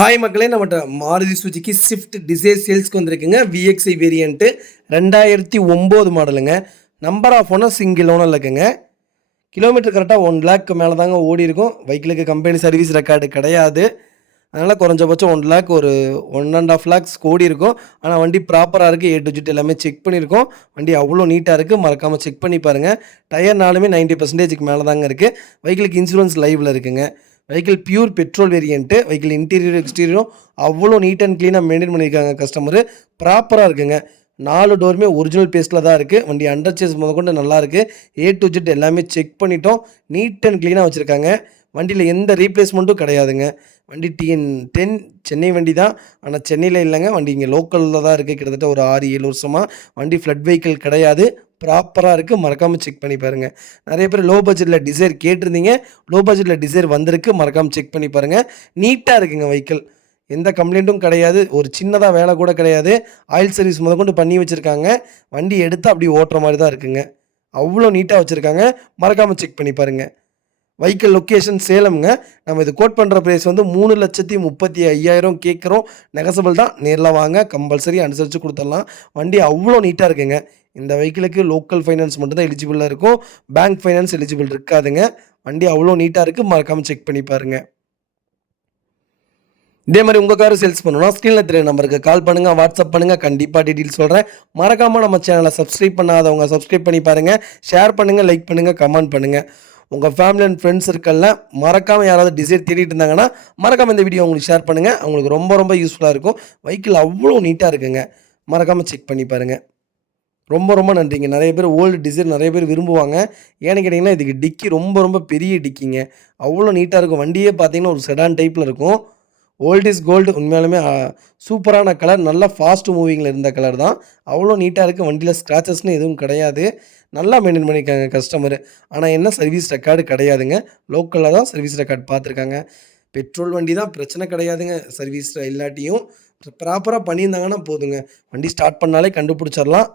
Hi மக்களே, நம்மகிட்ட Maruti சுஜுக்கி Swift desire சேல்ஸ்க்கு வந்திருக்குங்க. விஎக்ஸ்ஐ வேரியண்ட்டு 2009 மாடலுங்க. நம்பர் ஆஃப் ஓனர் சிங்கிள் ஓனரில் இருக்குங்க. கிலோமீட்டர் கரெக்டாக 1 லேக் மேலே தாங்க ஓடி இருக்கும். வெஹிக்கிளுக்கு கம்பெனி சர்வீஸ் ரெக்கார்டு கிடையாது. அதனால் குறைஞ்சபட்சம் 1 லேக் ஒரு 1.5 லேக்ஸ் ஓடி இருக்கும். ஆனால் வண்டி ப்ராப்பராக இருக்குது. ஏ டு ஜெட் எல்லாமே செக் பண்ணியிருக்கோம். வண்டி அவ்வளோ நீட்டாக இருக்குது. மறக்காமல் செக் பண்ணி பாருங்கள். டயர்னாலுமே 90% மேலே தாங்க இருக்குது. வெஹிக்கிளுக்கு இன்சூரன்ஸ் லைவில் இருக்குங்க. Vehicle pure petrol variant. Vehicle interior எக்ஸ்டீரியரும் அவ்வளோ நீட் அண்ட் க்ளீனாக மெயின்டைன் பண்ணியிருக்காங்க கஸ்டமரு. ப்ராப்பராக இருக்குங்க. 4 டோருமே ஒரிஜினல் பேஸ்ட்டில் தான் இருக்குது. வண்டி அண்டர் சேஸ் முதற்கொண்டு நல்லாயிருக்கு. ஏ டு ஜெட் எல்லாமே செக் பண்ணிட்டோம். நீட் அண்ட் க்ளீனாக வச்சுருக்காங்க. வண்டியில் எந்த ரீப்ளேஸ்மெண்ட்டும் கிடையாதுங்க. வண்டி TN10 சென்னை வண்டி தான். ஆனால் சென்னையில் இல்லைங்க. வண்டி இங்கே லோக்கலில் தான் இருக்குது. கிட்டத்தட்ட ஒரு 6-7 வருஷமாக வண்டி ஃப்ளட் வெஹிக்கிள் கிடையாது. ப்ராப்பராக இருக்குது. மறக்காமல் செக் பண்ணி பாருங்கள். நிறைய பேர் லோ பட்ஜெட்டில் டிசைர் கேட்டிருந்தீங்க. லோ பட்ஜெட்டில் டிசைர் வந்திருக்கு. மறக்காமல் செக் பண்ணி பாருங்கள். நீட்டாக இருக்குங்க வெஹிக்கிள். எந்த கம்ப்ளைண்ட்டும் கிடையாது. ஒரு சின்னதாக வேலை கூட கிடையாது. ஆயில் சர்வீஸ் முதற்கொண்டு பண்ணி வச்சுருக்காங்க. வண்டி எடுத்து அப்படி ஓட்டுற மாதிரி தான் இருக்குங்க. அவ்வளோ நீட்டாக வச்சுருக்காங்க. மறக்காமல் செக் பண்ணி பாருங்கள். வெஹிக்கிள் லொக்கேஷன் சேலம்ங்க. நம்ம இது கோட் பண்ணுற ப்ரைஸ் வந்து 3,35,000 கேட்குறோம். நெகசபிள் தான். நேரில் வாங்க, கம்பல்சரி அனுசரித்து கொடுத்துடலாம். வண்டி அவ்வளோ நீட்டாக இருக்குங்க. இந்த வெஹிக்கிளுக்கு லோக்கல் ஃபைனான்ஸ் மட்டும் தான் எலிஜிபிளாக இருக்கும். பேங்க் ஃபைனான்ஸ் எலிஜிபிள் இருக்காதுங்க. வண்டி அவ்வளோ நீட்டாக இருக்குது. மறக்காமல் செக் பண்ணி பாருங்கள். இதே மாதிரி உங்கள் காரும் சேல்ஸ் பண்ணணும்னா ஸ்க்ரீனில் தெரிய நம்பருக்கு கால் பண்ணுங்கள், வாட்ஸ்அப் பண்ணுங்கள். கண்டிப்பாக டீட்டெயில்ஸ் சொல்கிறேன். மறக்காமல் நம்ம சேனலை சப்ஸ்கிரைப் பண்ணாதவங்க சப்ஸ்கிரைப் பண்ணி பாருங்கள். ஷேர் பண்ணுங்கள், லைக் பண்ணுங்கள், கமெண்ட் பண்ணுங்கள். உங்கள் ஃபேமிலி அண்ட் ஃப்ரெண்ட்ஸ் சர்க்கிளில் மறக்காமல் யாராவது டிசைர் தேடிட்டு இருந்தாங்கன்னா மறக்காமல் இந்த வீடியோ உங்களுக்கு ஷேர் பண்ணுங்கள். அவங்களுக்கு ரொம்ப ரொம்ப யூஸ்ஃபுல்லாக இருக்கும். வெஹிக்கிள் அவ்வளோ நீட்டாக இருக்குங்க. மறக்காமல் செக் பண்ணி பாருங்கள். ரொம்ப ரொம்ப நன்றிங்க. நிறைய பேர் ஓல்டு டிசைர் நிறைய பேர் விரும்புவாங்க. ஏன்னு கேட்டிங்கன்னா இதுக்கு டிக்கி ரொம்ப ரொம்ப பெரிய டிக்கிங்க. அவ்வளோ நீட்டாக இருக்கும். வண்டியே பார்த்தீங்கன்னா ஒரு செடான் டைப்பில் இருக்கும். Old is gold. உண்மையாலுமே சூப்பரான கலர். நல்லா ஃபாஸ்ட் மூவிங்கில் இருந்த கலர் தான். அவ்வளோ நீட்டாக இருக்குது. வண்டியில் ஸ்க்ராச்சஸ்னு எதுவும் கிடையாது. நல்லா மெயின்டைன் பண்ணியிருக்காங்க கஸ்டமரு. ஆனால் என்ன சர்வீஸ் ரெக்கார்டு கிடையாதுங்க. லோக்கலில் தான் சர்வீஸ் ரெக்கார்டு பார்த்துருக்காங்க. பெட்ரோல் வண்டி தான், பிரச்சனை கிடையாதுங்க. சர்வீஸ் இல்லாட்டியும் ப்ராப்பராக பண்ணியிருந்தாங்கன்னா போதுங்க. வண்டி ஸ்டார்ட் பண்ணாலே கண்டுபிடிச்சிடலாம்.